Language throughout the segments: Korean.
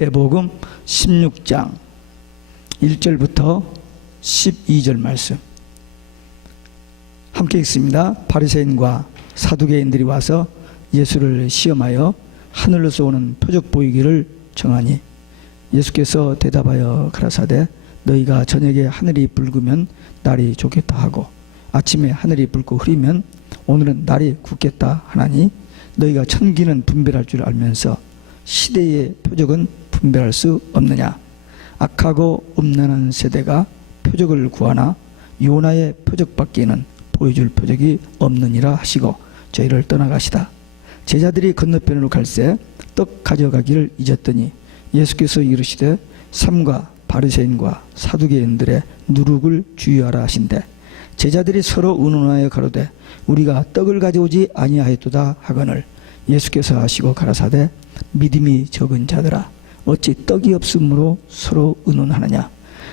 마태복음 16장 1절부터 12절 말씀 함께 읽습니다. 바리새인과 사두개인들이 와서 예수를 시험하여 하늘로서 오는 표적 보이기를 청하니 예수께서 대답하여 가라사대 너희가 저녁에 하늘이 붉으면 날이 좋겠다 하고 아침에 하늘이 붉고 흐리면 오늘은 날이 굳겠다 하나니 너희가 천기는 분별할 줄 알면서 시대의 표적은 분별할 수 없느냐. 악하고 음란한 세대가 표적을 구하나 요나의 표적밖에는 보여줄 표적이 없느니라 하시고 저희를 떠나가시다. 제자들이 건너편으로 갈새 떡 가져가기를 잊었더니 예수께서 이르시되 삼가 바리새인과 사두개인들의 누룩을 주의하라 하신대 제자들이 서로 의논하여 가로되 우리가 떡을 가져오지 아니하였도다 하거늘 예수께서 하시고 가라사대 믿음이 적은 자들아 어찌 떡이 없으므로 서로 의논하느냐.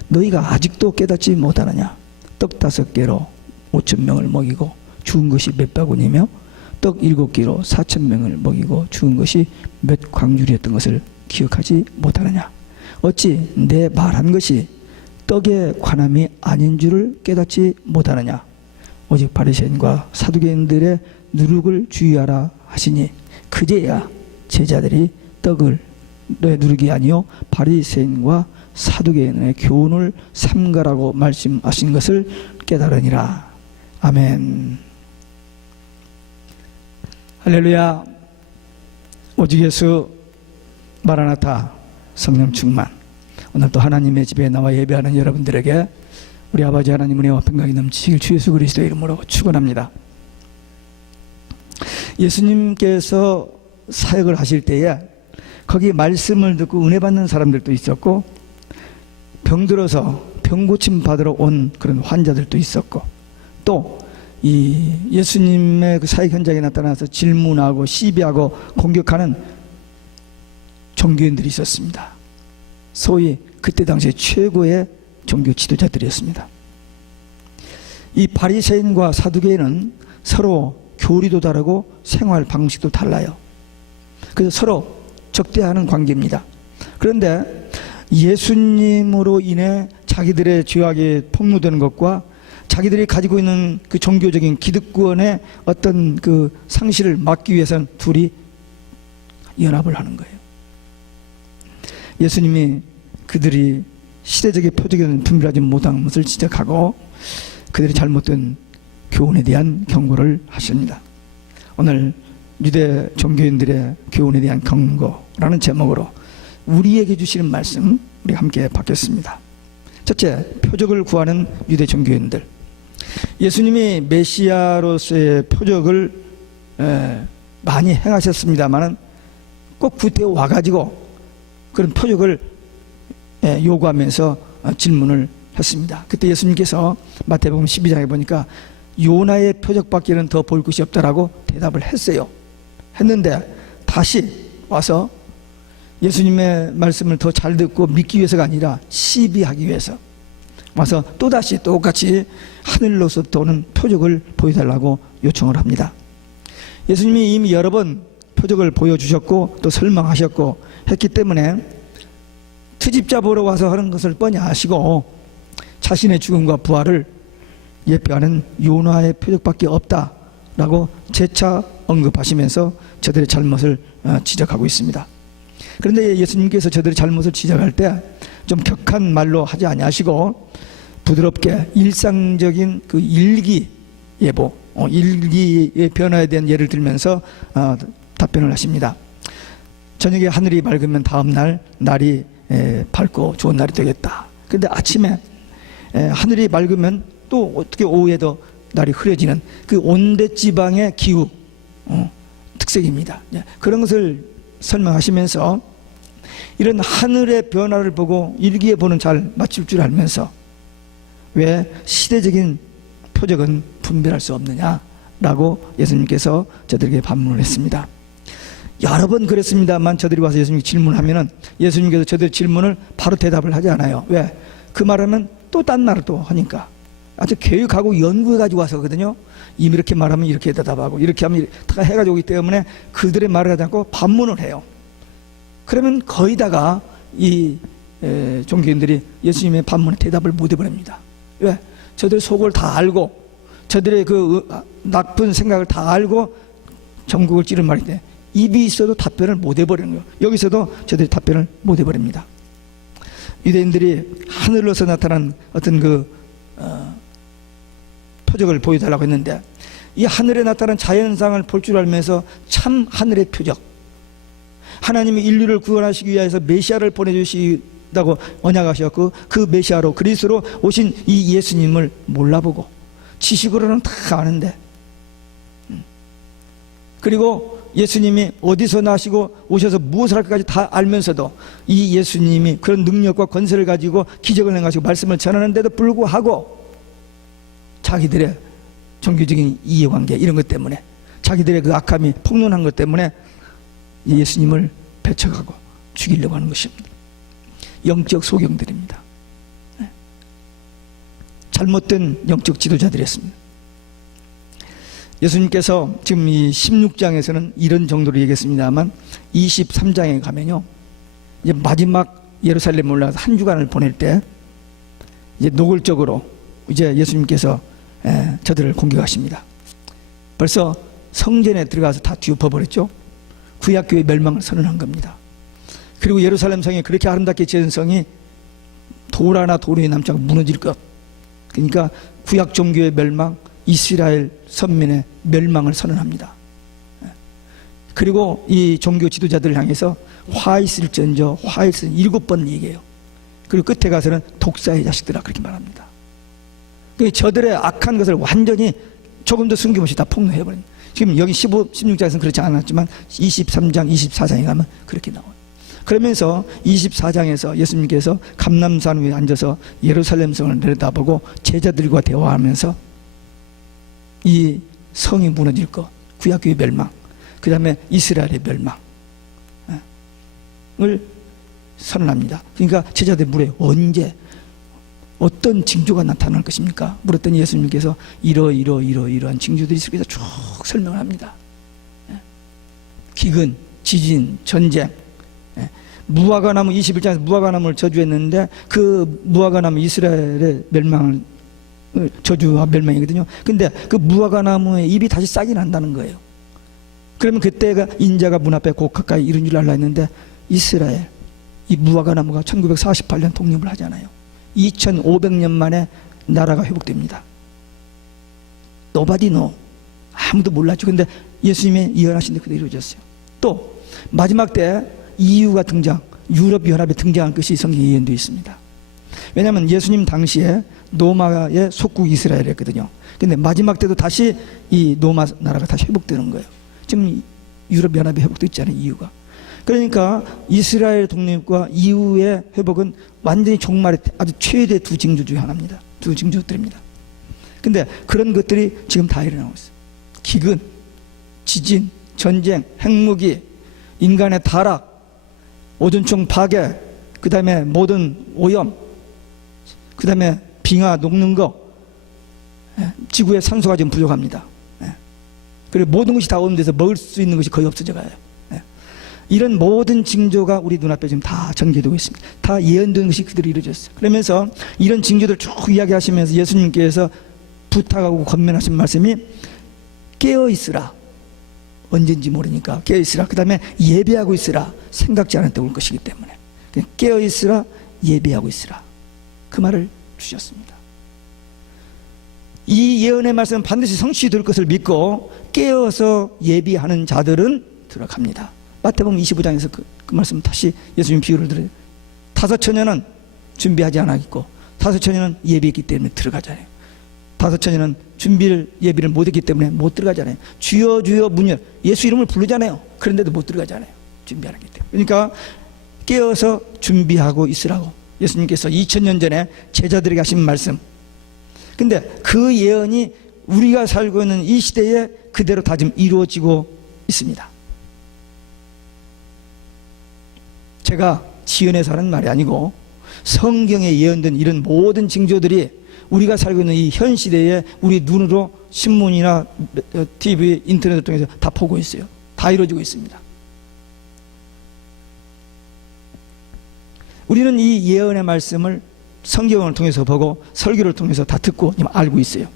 너희가 아직도 깨닫지 못하느냐. 떡 5개로 5,000명을 먹이고 죽은 것이 몇 바구니며 떡 7개로 4,000명을 먹이고 죽은 것이 몇 광줄이었던 것을 기억하지 못하느냐. 어찌 내 말한 것이 떡에 관함이 아닌 줄을 깨닫지 못하느냐. 오직 바리새인과 사두개인들의 누룩을 주의하라 하시니 그제야 제자들이 떡을 너의 누룩이 아니요 바리새인과 사두개인의 교훈을 삼가라고 말씀하신 것을 깨달으니라. 아멘. 할렐루야. 오직 예수 마라나타 성령 충만. 오늘도 하나님의 집에 나와 예배하는 여러분들에게 우리 아버지 하나님 은혜와 평강이 넘치길 주 예수 그리스도의 이름으로 축원합니다. 예수님께서 사역을 하실 때에 거기 말씀을 듣고 은혜 받는 사람들도 있었고 병들어서 병고침 받으러 온 그런 환자들도 있었고 또 이 예수님의 그 사역 현장에 나타나서 질문하고 시비하고 공격하는 종교인들이 있었습니다. 소위 그때 당시에 최고의 종교 지도자들이었습니다. 이 바리새인과 사두개인은 서로 교리도 다르고 생활 방식도 달라요. 그래서 서로 적대하는 관계입니다. 그런데 예수님으로 인해 자기들의 죄악이 폭로되는 것과 자기들이 가지고 있는 그 종교적인 기득권의 어떤 그 상실을 막기 위해서는 둘이 연합을 하는 거예요. 예수님이 그들이 시대적인 표적에는 분별하지 못한 것을 지적하고 그들이 잘못된 교훈에 대한 경고를 하십니다. 오늘 유대 종교인들의 교훈에 대한 경고라는 제목으로 우리에게 주시는 말씀 우리 함께 받겠습니다. 첫째, 표적을 구하는 유대 종교인들. 예수님이 메시아로서의 표적을 많이 행하셨습니다만 꼭 구태에 와가지고 그런 표적을 요구하면서 질문을 했습니다. 그때 예수님께서 마태복음 12장에 보니까 요나의 표적밖에는 더 볼 것이 없다라고 대답을 했어요. 했는데 다시 와서 예수님의 말씀을 더 잘 듣고 믿기 위해서가 아니라 시비하기 위해서 와서 또다시 똑같이 하늘로서부터 오는 표적을 보여달라고 요청을 합니다. 예수님이 이미 여러 번 표적을 보여주셨고 또 설명하셨고 했기 때문에 트집자 보러 와서 하는 것을 뻔히 아시고 자신의 죽음과 부활을 예표하는 요나의 표적밖에 없다라고 재차 언급하시면서 저들의 잘못을 지적하고 있습니다. 그런데 예수님께서 저들의 잘못을 지적할 때 좀 격한 말로 하지 아니하시고 부드럽게 일상적인 그 일기예보, 일기의 변화에 대한 예를 들면서 답변을 하십니다. 저녁에 하늘이 맑으면 다음 날 날이 밝고 좋은 날이 되겠다. 그런데 아침에 하늘이 맑으면 또 어떻게 오후에도 날이 흐려지는 그 온대지방의 기후 특색입니다. 그런 것을 설명하시면서 이런 하늘의 변화를 보고 일기예보는 잘 맞출 줄 알면서 왜 시대적인 표적은 분별할 수 없느냐라고 예수님께서 저들에게 반문을 했습니다. 여러 번 그랬습니다만 저들이 와서 예수님께 질문하면은 예수님께서 저들의 질문을 바로 대답을 하지 않아요. 왜? 그 말하면 또 딴 말을 또 하니까 아주 계획하고 연구해 가지고 와서 거든요. 이렇게 말하면 이렇게 대답하고 이렇게 하면 다 해가지고 오기 때문에 그들의 말을 하지 않고 반문을 해요. 그러면 거의 다가 이 종교인들이 예수님의 반문에 대답을 못 해버립니다. 왜? 저들 속을 다 알고 저들의 그 나쁜 생각을 다 알고 전국을 찌른 말인데 입이 있어도 답변을 못 해버리는 거예요. 여기서도 저들이 답변을 못 해버립니다. 유대인들이 하늘로서 나타난 어떤 표적을 보여달라고 했는데 이 하늘에 나타난 자연상을 볼 줄 알면서 참 하늘의 표적, 하나님이 인류를 구원하시기 위해서 메시아를 보내주시다고 언약하셨고 그 메시아로 그리스도로 오신 이 예수님을 몰라보고 지식으로는 다 아는데, 그리고 예수님이 어디서 나시고 오셔서 무엇을 할까지 다 알면서도 이 예수님이 그런 능력과 권세를 가지고 기적을 행하시고 말씀을 전하는데도 불구하고 자기들의 종교적인 이해관계 이런 것 때문에, 자기들의 그 악함이 폭론한 것 때문에 예수님을 배척하고 죽이려고 하는 것입니다. 영적 소경들입니다. 잘못된 영적 지도자들이었습니다. 예수님께서 지금 이 16장에서는 이런 정도로 얘기했습니다만 23장에 가면요, 이제 마지막 예루살렘에 올라가서 한 주간을 보낼 때 이제 노골적으로 이제 예수님께서 저들을 공격하십니다. 벌써 성전에 들어가서 다 뒤엎어버렸죠. 구약교회 멸망을 선언한 겁니다. 그리고 예루살렘 성이 그렇게 아름답게 지은 성이 돌 하나 돌 위에 남지 않고 무너질 것, 그러니까 구약 종교의 멸망, 이스라엘 선민의 멸망을 선언합니다. 그리고 이 종교 지도자들을 향해서 화 있을지언정 화 있을 7번 얘기해요. 그리고 끝에 가서는 독사의 자식들아 그렇게 말합니다. 저들의 악한 것을 완전히 조금도 숨김없이 다 폭로해버립니다. 지금 여기 16장에서는 그렇지 않았지만 23장, 24장에 가면 그렇게 나와요. 그러면서 24장에서 예수님께서 감람산 위에 앉아서 예루살렘 성을 내려다보고 제자들과 대화하면서 이 성이 무너질 것, 구약교회 멸망, 그 다음에 이스라엘의 멸망을 선언합니다. 그러니까 제자들 물에 언제 어떤 징조가 나타날 것입니까? 물었더니 예수님께서 이러한 징조들이 있을 것이다 쭉 설명을 합니다. 기근, 지진, 전쟁, 무화과나무 21장에서 무화과나무를 저주했는데 그 무화과나무 이스라엘의 멸망을 저주와 멸망이거든요. 근데 그 무화과나무의 잎이 다시 싹이 난다는 거예요. 그러면 그때가 인자가 문 앞에 곧 가까이 이른 줄 알라 했는데 이스라엘, 이 무화과나무가 1948년 독립을 하잖아요. 2500년 만에 나라가 회복됩니다. Nobody know. 아무도 몰랐죠. 근데 예수님이 예언하신 데 그대로 이루어졌어요. 또 마지막 때 EU가 등장, 유럽연합에 등장할 것이 성경에 예언되어 있습니다. 왜냐하면 예수님 당시에 로마의 속국 이스라엘이었거든요. 근데 마지막 때도 다시 이 로마 나라가 다시 회복되는 거예요. 지금 유럽연합이 회복되어 있잖아요, EU가. 그러니까 이스라엘 독립과 EU의 회복은 완전히 종말의 아주 최대 두 징조 중에 하나입니다. 두 징조들입니다. 근데 그런 것들이 지금 다 일어나고 있어요. 기근, 지진, 전쟁, 핵무기, 인간의 타락, 오존층 파괴, 그 다음에 모든 오염, 그 다음에 빙하 녹는 거, 지구의 산소가 지금 부족합니다. 그리고 모든 것이 다 오염돼서 먹을 수 있는 것이 거의 없어져 가요. 이런 모든 징조가 우리 눈앞에 지금 다 전개되고 있습니다. 다 예언된 것이 그대로 이루어졌어요. 그러면서 이런 징조들 쭉 이야기하시면서 예수님께서 부탁하고 권면하신 말씀이 깨어있으라. 언젠지 모르니까 깨어있으라. 그 다음에 예배하고 있으라. 생각지 않을 때 올 것이기 때문에 깨어있으라, 예배하고 있으라. 그 말을 주셨습니다. 이 예언의 말씀은 반드시 성취될 것을 믿고 깨어서 예비하는 자들은 들어갑니다. 마태복음 25장에서 그 말씀 다시 예수님 비유를 들어요. 5처녀는 준비하지 않았고 5처녀는 예비했기 때문에 들어가잖아요. 5처녀는 예비를 못했기 때문에 못 들어가잖아요. 주여 주여 문 열, 예수 이름을 부르잖아요. 그런데도 못 들어가잖아요. 준비 안 했기 때문에. 그러니까 깨어서 준비하고 있으라고 예수님께서 2000년 전에 제자들에게 하신 말씀. 근데 그 예언이 우리가 살고 있는 이 시대에 그대로 다 지금 이루어지고 있습니다. 제가 지연해서 하는 말이 아니고 성경에 예언된 이런 모든 징조들이 우리가 살고 있는 이 현 시대에 우리 눈으로 신문이나 TV, 인터넷을 통해서 다 보고 있어요. 다 이루어지고 있습니다. 우리는 이 예언의 말씀을 성경을 통해서 보고 설교를 통해서 다 듣고 알고 있어요.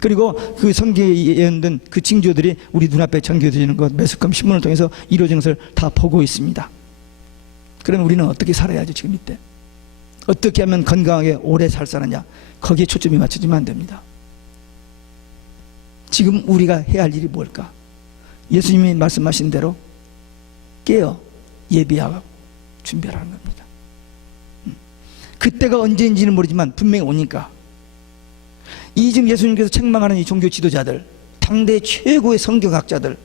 그리고 그 성경에 예언된 그 징조들이 우리 눈앞에 전개되는 것, 매스컴 신문을 통해서 이루어지는 것을 다 보고 있습니다. 그러면 우리는 어떻게 살아야죠? 지금 이때 어떻게 하면 건강하게 오래 살 사느냐, 거기에 초점이 맞춰지면 안 됩니다. 지금 우리가 해야 할 일이 뭘까? 예수님이 말씀하신 대로 깨어 예비하고 준비하라는 겁니다. 그때가 언제인지는 모르지만 분명히 오니까. 이 지금 예수님께서 책망하는 이 종교 지도자들, 당대 최고의 성경학자들,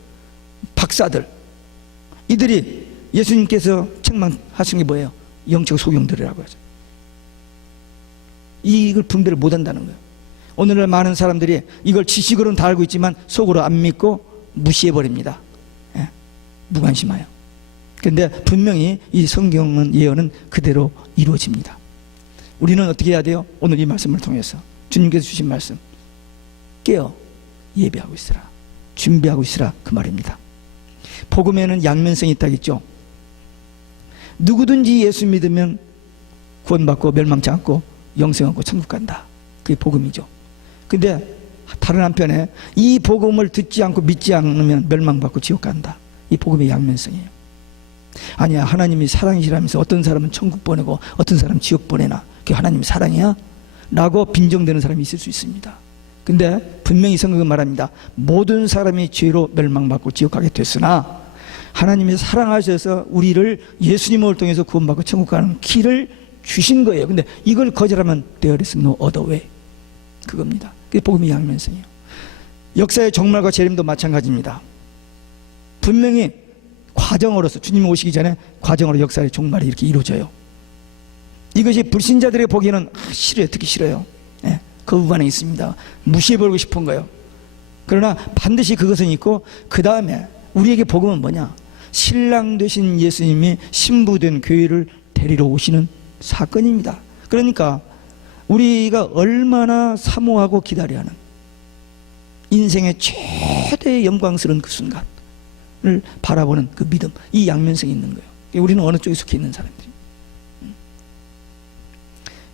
박사들, 이들이 예수님께서 책망하신 게 뭐예요? 영적 소경들이라고 하죠. 이걸 분별을 못 한다는 거예요. 오늘날 많은 사람들이 이걸 지식으로는 다 알고 있지만 속으로 안 믿고 무시해버립니다. 예, 무관심하여. 근데 분명히 이 성경은 예언은 그대로 이루어집니다. 우리는 어떻게 해야 돼요? 오늘 이 말씀을 통해서 주님께서 주신 말씀, 깨어 예배하고 있으라, 준비하고 있으라, 그 말입니다. 복음에는 양면성이 있다겠죠. 누구든지 예수 믿으면 구원받고 멸망치 않고 영생 얻고 천국 간다. 그게 복음이죠. 근데 다른 한편에 이 복음을 듣지 않고 믿지 않으면 멸망받고 지옥 간다. 이 복음의 양면성이에요. 아니야, 하나님이 사랑이시라면서 어떤 사람은 천국 보내고 어떤 사람은 지옥 보내나, 그게 하나님 사랑이야? 라고 빈정되는 사람이 있을 수 있습니다. 근데 분명히 성경은 말합니다. 모든 사람이 죄로 멸망받고 지옥 가게 됐으나 하나님이 사랑하셔서 우리를 예수님을 통해서 구원받고 천국 가는 길을 주신 거예요. 근데 이걸 거절하면 there is no other way. 그겁니다. 그게 복음의 양면성이에요. 역사의 종말과 재림도 마찬가지입니다. 분명히 과정으로서, 주님이 오시기 전에 과정으로 역사의 종말이 이렇게 이루어져요. 이것이 불신자들에게 보기에는 싫어요. 듣기 싫어요. 예, 거부 반응이 있습니다. 무시해버리고 싶은 거예요. 그러나 반드시 그것은 있고, 그 다음에 우리에게 복음은 뭐냐? 신랑 되신 예수님이 신부된 교회를 데리러 오시는 사건입니다. 그러니까 우리가 얼마나 사모하고 기다려야 하는 인생의 최대의 영광스러운 그 순간을 바라보는 그 믿음, 이 양면성이 있는 거예요. 우리는 어느 쪽에 속해 있는 사람들이,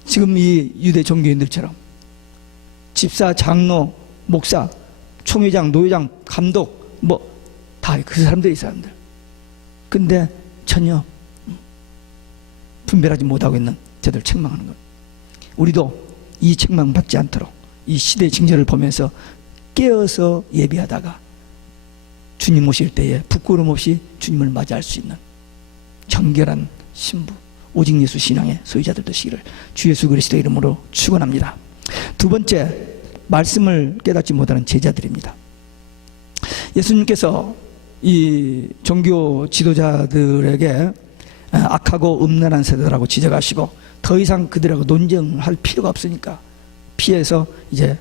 지금 이 유대 종교인들처럼 집사, 장로, 목사, 총회장, 노회장, 감독, 뭐 다 그 사람들이, 이 사람들. 근데 전혀 분별하지 못하고 있는 저들 책망하는 것. 우리도 이 책망 받지 않도록 이 시대의 징조를 보면서 깨어서 예비하다가 주님 오실 때에 부끄러움 없이 주님을 맞이할 수 있는 정결한 신부, 오직 예수 신앙의 소유자들 되시기를 주 예수 그리스도의 이름으로 축원합니다. 두 번째, 말씀을 깨닫지 못하는 제자들입니다. 예수님께서 이 종교 지도자들에게 악하고 음란한 세대라고 지적하시고 더 이상 그들하고 논쟁할 필요가 없으니까 피해서 이제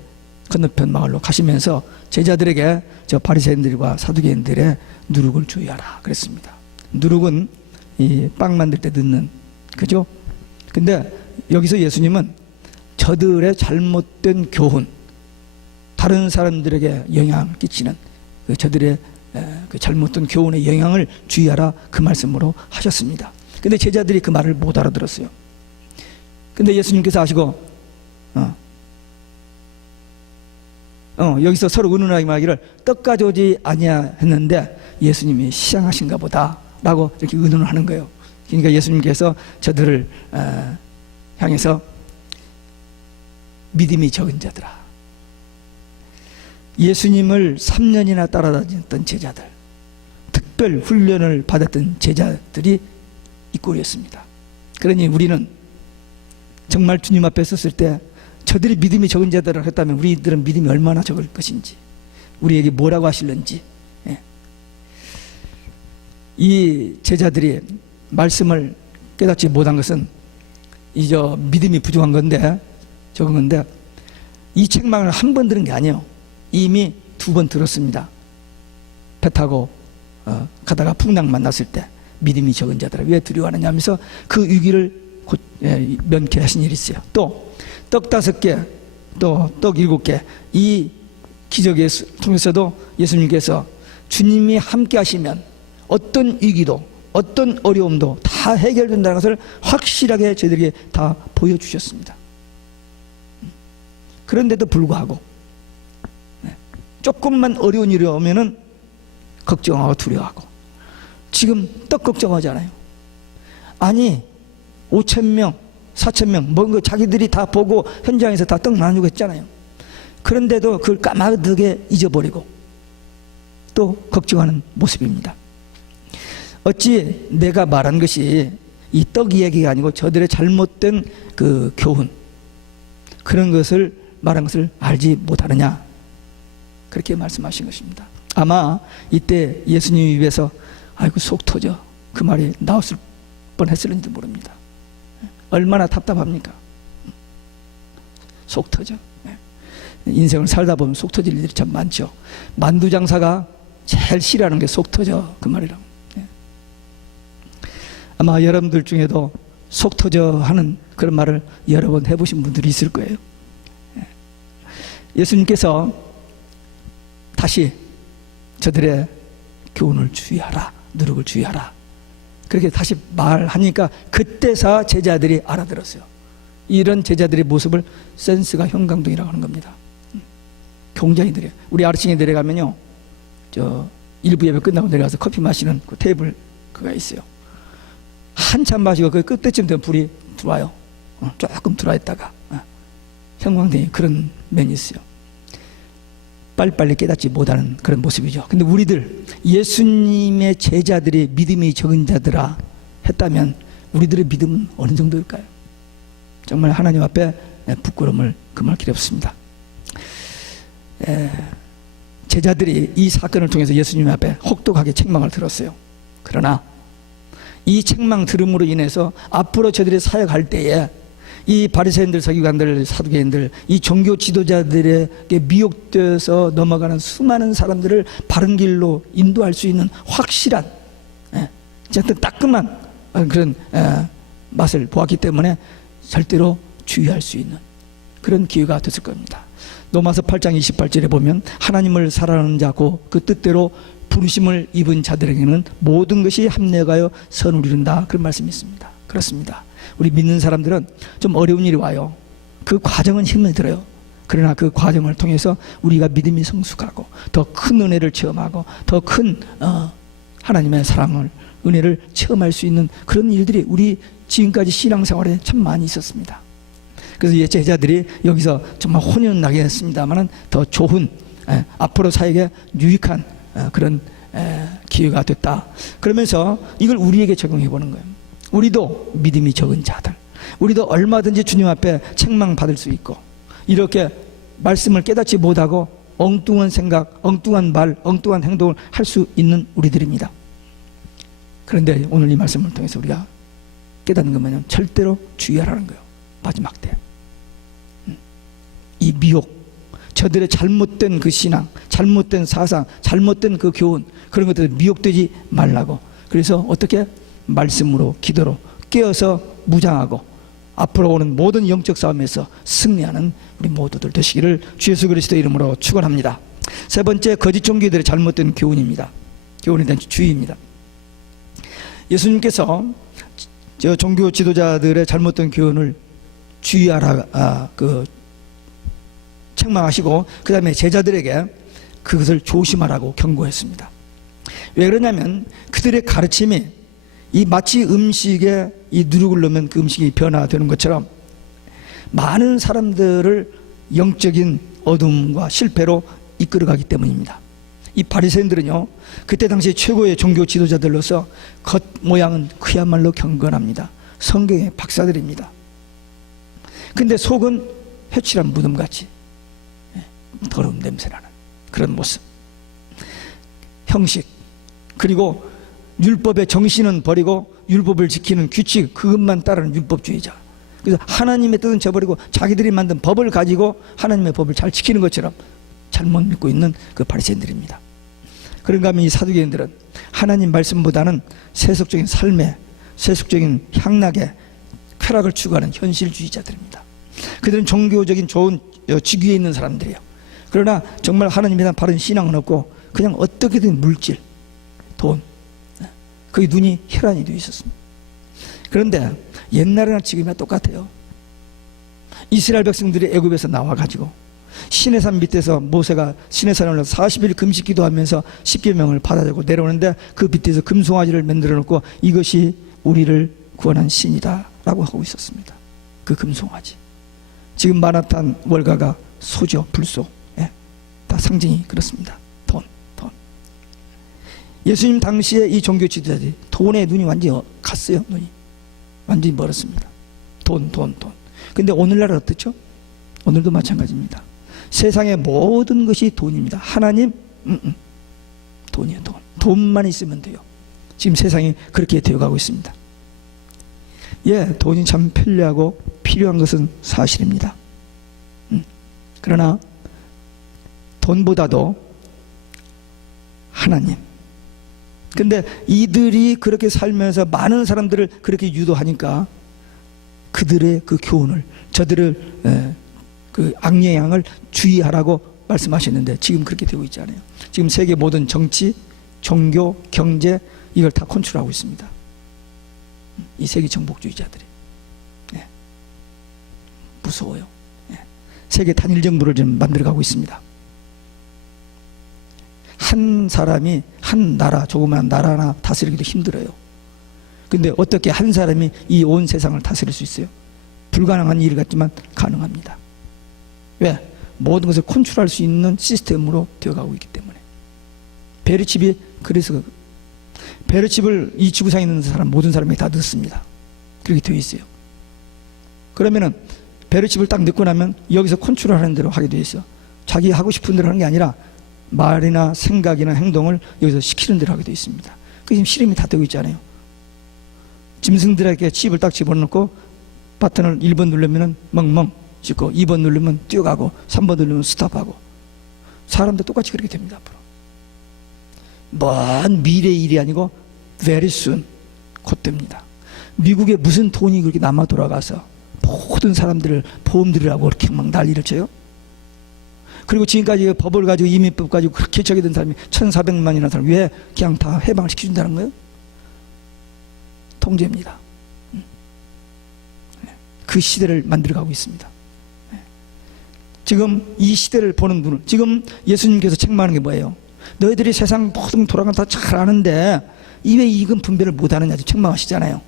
건너편 마을로 가시면서 제자들에게 저 바리새인들과 사두개인들의 누룩을 주의하라 그랬습니다. 누룩은 이 빵 만들 때 넣는, 그죠? 근데 여기서 예수님은 저들의 잘못된 교훈, 다른 사람들에게 영향을 끼치는 저들의 그 잘못된 교훈의 영향을 주의하라, 그 말씀으로 하셨습니다. 근데 제자들이 그 말을 못 알아들었어요. 근데 예수님께서 하시고 여기서 서로 의논하게 말하기를 떡 가져오지 아니야 했는데 예수님이 시장하신가 보다 라고 이렇게 의논을 하는 거예요. 그러니까 예수님께서 저들을 향해서 믿음이 적은 자들아, 예수님을 3년이나 따라다녔던 제자들, 특별 훈련을 받았던 제자들이 이 꼴이었습니다. 그러니 우리는 정말 주님 앞에 섰을 때 저들이 믿음이 적은 자들을 했다면 우리들은 믿음이 얼마나 적을 것인지, 우리에게 뭐라고 하실는지. 이 제자들이 말씀을 깨닫지 못한 것은 이저 믿음이 부족한 건데, 적은 건데, 이 책망을 한 번 들은 게 아니에요. 이미 2번 들었습니다. 배 타고 가다가 풍랑 만났을 때 믿음이 적은 자들아 왜 두려워하느냐 하면서 그 위기를 면케하신 일이 있어요. 또 떡 5개, 또 떡 7개, 이 기적을 통해서도 예수님께서 주님이 함께 하시면 어떤 위기도 어떤 어려움도 다 해결된다는 것을 확실하게 저희들에게 다 보여주셨습니다. 그런데도 불구하고 조금만 어려운 일이 오면은 걱정하고 두려워하고, 지금 떡 걱정하잖아요. 아니 5,000명 4,000명 뭔가 자기들이 다 보고 현장에서 다 떡 나누고 했잖아요. 그런데도 그걸 까마득하게 잊어버리고 또 걱정하는 모습입니다. 어찌 내가 말한 것이 이 떡 이야기가 아니고 저들의 잘못된 그 교훈, 그런 것을 말한 것을 알지 못하느냐, 그렇게 말씀하신 것입니다. 아마 이때 예수님 입에서 아이고 속 터져 그 말이 나왔을 뻔했을는지도 모릅니다. 얼마나 답답합니까? 속 터져. 인생을 살다 보면 속 터질 일들이 참 많죠. 만두 장사가 제일 싫어하는 게 속 터져, 그 말이라고. 아마 여러분들 중에도 속 터져 하는 그런 말을 여러 번 해보신 분들이 있을 거예요. 예수님께서 다시 저들의 교훈을 주의하라, 누룩을 주의하라, 그렇게 다시 말하니까 그때서 제자들이 알아들었어요. 이런 제자들의 모습을 센스가 형광등이라고 하는 겁니다. 굉장히 느려요. 우리 아르칭에 내려가면요, 저 일부 예배 끝나고 내려가서 커피 마시는 그 테이블 그가 있어요. 한참 마시고 그 끝때쯤 되면 불이 들어와요. 조금 들어와 있다가 형광등이 그런 면이 있어요. 빨리빨리 깨닫지 못하는 그런 모습이죠. 근데 우리들 예수님의 제자들이 믿음이 적은 자들아 했다면 우리들의 믿음은 어느 정도일까요? 정말 하나님 앞에 부끄러움을 금할 길이 없습니다. 제자들이 이 사건을 통해서 예수님 앞에 혹독하게 책망을 들었어요. 그러나 이 책망 들음으로 인해서 앞으로 저들이 사역할 때에 이 바리새인들, 서기관들, 사두개인들, 이 종교 지도자들에게 미혹되어서 넘어가는 수많은 사람들을 바른 길로 인도할 수 있는 확실한, 어쨌든 따끔한 그런 맛을 보았기 때문에 절대로 주의할 수 있는 그런 기회가 됐을 겁니다. 로마서 8장 28절에 보면 하나님을 사랑하는 자고 그 뜻대로 부르심을 입은 자들에게는 모든 것이 합력하여 선을 이룬다, 그런 말씀이 있습니다. 그렇습니다. 우리 믿는 사람들은 좀 어려운 일이 와요. 그 과정은 힘을 들어요. 그러나 그 과정을 통해서 우리가 믿음이 성숙하고 더 큰 은혜를 체험하고 더 큰 하나님의 사랑을, 은혜를 체험할 수 있는 그런 일들이 우리 지금까지 신앙생활에 참 많이 있었습니다. 그래서 제자들이 여기서 정말 혼연은 나게 했습니다만 더 좋은 앞으로 사역에 유익한 그런 기회가 됐다. 그러면서 이걸 우리에게 적용해 보는 거예요. 우리도 믿음이 적은 자들, 우리도 얼마든지 주님 앞에 책망받을 수 있고, 이렇게 말씀을 깨닫지 못하고 엉뚱한 생각, 엉뚱한 말, 엉뚱한 행동을 할 수 있는 우리들입니다. 그런데 오늘 이 말씀을 통해서 우리가 깨닫는 것은 절대로 주의하라는 거예요. 마지막 때 이 미혹, 저들의 잘못된 그 신앙, 잘못된 사상, 잘못된 그 교훈, 그런 것들 미혹되지 말라고. 그래서 어떻게? 말씀으로, 기도로 깨어서 무장하고 앞으로 오는 모든 영적 싸움에서 승리하는 우리 모두들 되시기를 주 예수 그리스도의 이름으로 축원합니다. 세 번째, 거짓 종교들의 잘못된 교훈입니다. 교훈에 대한 주의입니다. 예수님께서 저 종교 지도자들의 잘못된 교훈을 주의하라 책망하시고 그 다음에 제자들에게 그것을 조심하라고 경고했습니다. 왜 그러냐면 그들의 가르침이 이 마치 음식에 이 누룩을 넣으면 그 음식이 변화되는 것처럼 많은 사람들을 영적인 어둠과 실패로 이끌어가기 때문입니다. 이 바리새인들은요, 그때 당시 최고의 종교 지도자들로서 겉모양은 그야말로 경건합니다. 성경의 박사들입니다. 근데 속은 회칠한 무덤같이 더러운 냄새나는 그런 모습, 형식, 그리고 율법의 정신은 버리고 율법을 지키는 규칙, 그것만 따르는 율법주의자. 그래서 하나님의 뜻은 저버리고 자기들이 만든 법을 가지고 하나님의 법을 잘 지키는 것처럼 잘못 믿고 있는 그 바리새인들입니다. 그런가 하면 이 사두개인들은 하나님 말씀보다는 세속적인 삶에, 세속적인 향락에 쾌락을 추구하는 현실주의자들입니다. 그들은 종교적인 좋은 직위에 있는 사람들이에요. 그러나 정말 하나님에 대한 바른 신앙은 없고 그냥 어떻게든 물질, 돈, 거기 눈이 혈안이 되어 있었습니다. 그런데 옛날이나 지금이나 똑같아요. 이스라엘 백성들이 애굽에서 나와가지고 시내산 밑에서 모세가 시내산을 올라서 40일 금식 기도하면서 십계명을 받아들고 내려오는데 그 밑에서 금송아지를 만들어 놓고 이것이 우리를 구원한 신이다 라고 하고 있었습니다. 그 금송아지. 지금 마나탄 월가가 소죠. 불소. 예. 다 상징이 그렇습니다. 돈. 예수님 당시에 이 종교 지도자들이 돈에 눈이 완전히 갔어요. 눈이 완전히 멀었습니다. 돈. 근데 오늘날 어떻죠? 오늘도 마찬가지입니다. 세상의 모든 것이 돈입니다. 하나님 돈이에요. 돈만 있으면 돼요. 지금 세상이 그렇게 되어가고 있습니다. 예, 돈이 참 편리하고 필요한 것은 사실입니다. 그러나 돈보다도 하나님. 근데 이들이 그렇게 살면서 많은 사람들을 그렇게 유도하니까 그들의 그 교훈을, 저들을 그 악의 양을 주의하라고 말씀하셨는데 지금 그렇게 되고 있지 않아요. 지금 세계 모든 정치, 종교, 경제 이걸 다 컨트롤하고 있습니다. 이 세계 정복주의자들이. 예. 무서워요. 예. 세계 단일 정부를 지금 만들어가고 있습니다. 한 사람이 한 나라, 조그마한 나라 하나 다스리기도 힘들어요. 근데 어떻게 한 사람이 이 온 세상을 다스릴 수 있어요? 불가능한 일 같지만 가능합니다. 왜? 모든 것을 컨트롤할 수 있는 시스템으로 되어가고 있기 때문에. 베르칩이 그래서 베르칩을 이 지구상에 있는 사람 모든 사람이 다 넣습니다. 그렇게 되어 있어요. 그러면은 베르칩을 딱 넣고 나면 여기서 컨트롤하는 대로 하게 되어 있어요. 자기 하고 싶은 대로 하는 게 아니라 말이나 생각이나 행동을 여기서 시키는 대로 하게 되어 있습니다. 그 지금 실험이 다 되고 있잖아요. 짐승들에게 칩을 딱 집어넣고 버튼을 1번 누르면 멍멍 짖고 2번 누르면 뛰어가고 3번 누르면 스탑하고 사람도 똑같이 그렇게 됩니다. 앞으로 먼 미래의 일이 아니고 very soon 곧 됩니다. 미국에 무슨 돈이 그렇게 남아 돌아가서 모든 사람들을 보험들이라고 그렇게 막 난리를 쳐요. 그리고 지금까지 법을 가지고 이민법 가지고 그렇게 저기 된 사람이 1,400만이라는 사람 왜 그냥 다 해방을 시켜준다는 거예요? 통제입니다. 그 시대를 만들어가고 있습니다. 지금 이 시대를 보는 분은 지금 예수님께서 책망하는 게 뭐예요? 너희들이 세상 모든 돌아가는 다 잘 아는데 왜 이건 분별을 못하느냐 책망하시잖아요.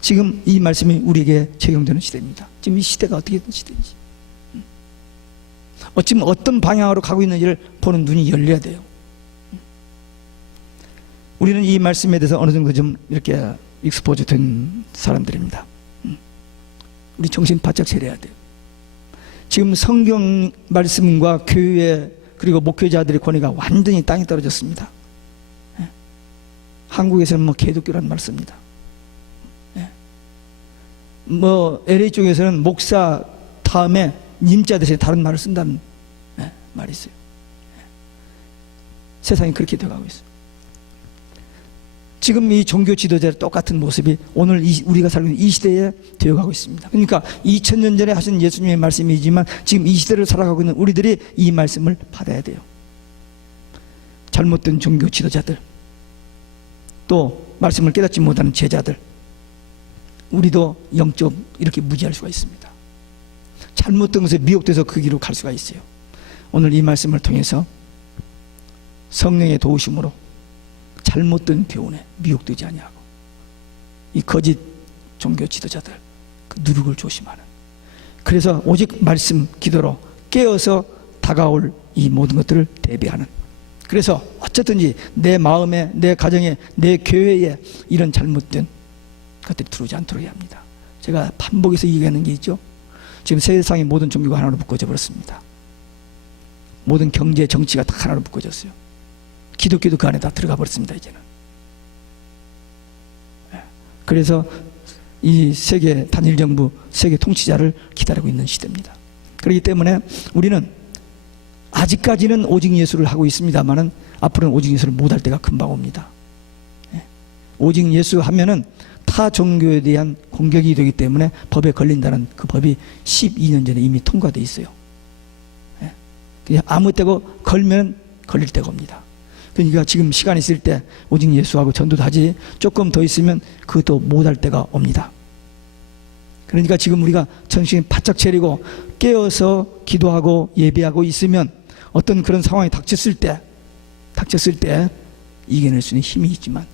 지금 이 말씀이 우리에게 적용되는 시대입니다. 지금 이 시대가 어떻게 된 시대인지, 지금 어떤 방향으로 가고 있는지를 보는 눈이 열려야 돼요. 우리는 이 말씀에 대해서 어느 정도 좀 이렇게 익스포즈 된 사람들입니다. 우리 정신 바짝 차려야 돼요. 지금 성경 말씀과 교회 그리고 목회자들의 권위가 완전히 땅에 떨어졌습니다. 한국에서는 뭐 개독교라는 말 씁니다. 뭐 LA 쪽에서는 목사 다음에 님자 대신에 다른 말을 쓴다는 말이 있어요. 세상이 그렇게 되어가고 있어요. 지금 이 종교 지도자의 똑같은 모습이 오늘 우리가 살고 있는 이 시대에 되어가고 있습니다. 그러니까 2000년 전에 하신 예수님의 말씀이지만 지금 이 시대를 살아가고 있는 우리들이 이 말씀을 받아야 돼요. 잘못된 종교 지도자들, 또 말씀을 깨닫지 못하는 제자들, 우리도 영적 이렇게 무지할 수가 있습니다. 잘못된 것에 미혹돼서 그 길로 갈 수가 있어요. 오늘 이 말씀을 통해서 성령의 도우심으로 잘못된 교훈에 미혹되지 아니하고 이 거짓 종교 지도자들 그 누룩을 조심하는, 그래서 오직 말씀 기도로 깨어서 다가올 이 모든 것들을 대비하는, 그래서 어쨌든지 내 마음에 내 가정에 내 교회에 이런 잘못된 것들이 들어오지 않도록 해야 합니다. 제가 반복해서 얘기하는 게 있죠. 지금 세상의 모든 종교가 하나로 묶어져 버렸습니다. 모든 경제 정치가 다 하나로 묶어졌어요. 기독교도 그 안에 다 들어가 버렸습니다. 이제는. 그래서 이 세계 단일 정부, 세계 통치자를 기다리고 있는 시대입니다. 그렇기 때문에 우리는 아직까지는 오직 예수를 하고 있습니다만은 앞으로는 오직 예수를 못할 때가 금방 옵니다. 오직 예수 하면은 타 종교에 대한 공격이 되기 때문에 법에 걸린다는 그 법이 12년 전에 이미 통과되어 있어요. 그냥 아무 때고 걸면 걸릴 때가 옵니다. 그러니까 지금 시간 있을 때 오직 예수하고 전도도 하지, 조금 더 있으면 그것도 못할 때가 옵니다. 그러니까 지금 우리가 정신 바짝 차리고 깨어서 기도하고 예배하고 있으면 어떤 그런 상황이 닥쳤을 때 이겨낼 수 있는 힘이 있지만,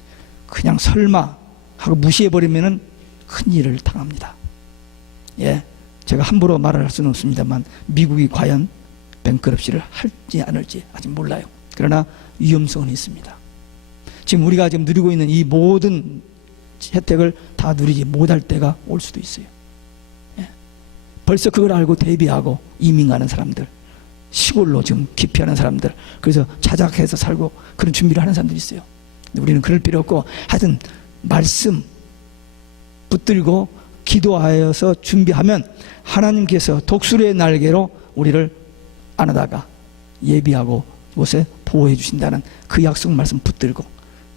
그냥 설마 하고 무시해버리면 큰 일을 당합니다. 예, 제가 함부로 말을 할 수는 없습니다만 미국이 과연 뱅크럽시를 할지 안 할지 아직 몰라요. 그러나 위험성은 있습니다. 지금 우리가 지금 누리고 있는 이 모든 혜택을 다 누리지 못할 때가 올 수도 있어요. 예. 벌써 그걸 알고 대비하고 이민 가는 사람들, 시골로 지금 기피하는 사람들, 그래서 자작해서 살고 그런 준비를 하는 사람들이 있어요. 근데 우리는 그럴 필요 없고, 하여튼 말씀 붙들고 기도하여서 준비하면 하나님께서 독수리의 날개로 우리를 안아다가 예비하고 곳에 보호해 주신다는 그 약속 말씀 붙들고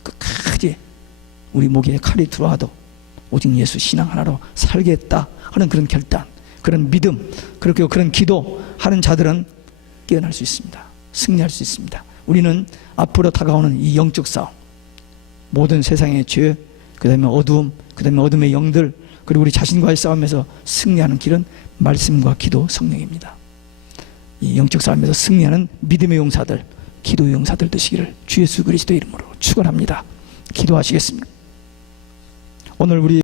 끝까지 우리 목에 칼이 들어와도 오직 예수 신앙 하나로 살겠다 하는 그런 결단, 그런 믿음, 그렇게 그런 기도하는 자들은 깨어날 수 있습니다. 승리할 수 있습니다. 우리는 앞으로 다가오는 이 영적 싸움, 모든 세상의 죄, 그 다음에 어두움, 그 다음에 어둠의 영들, 그리고 우리 자신과의 싸움에서 승리하는 길은 말씀과 기도, 성령입니다. 이 영적 싸움에서 승리하는 믿음의 용사들, 기도의 용사들 되시기를 주 예수 그리스도 이름으로 축원합니다. 기도하시겠습니다. 오늘 우리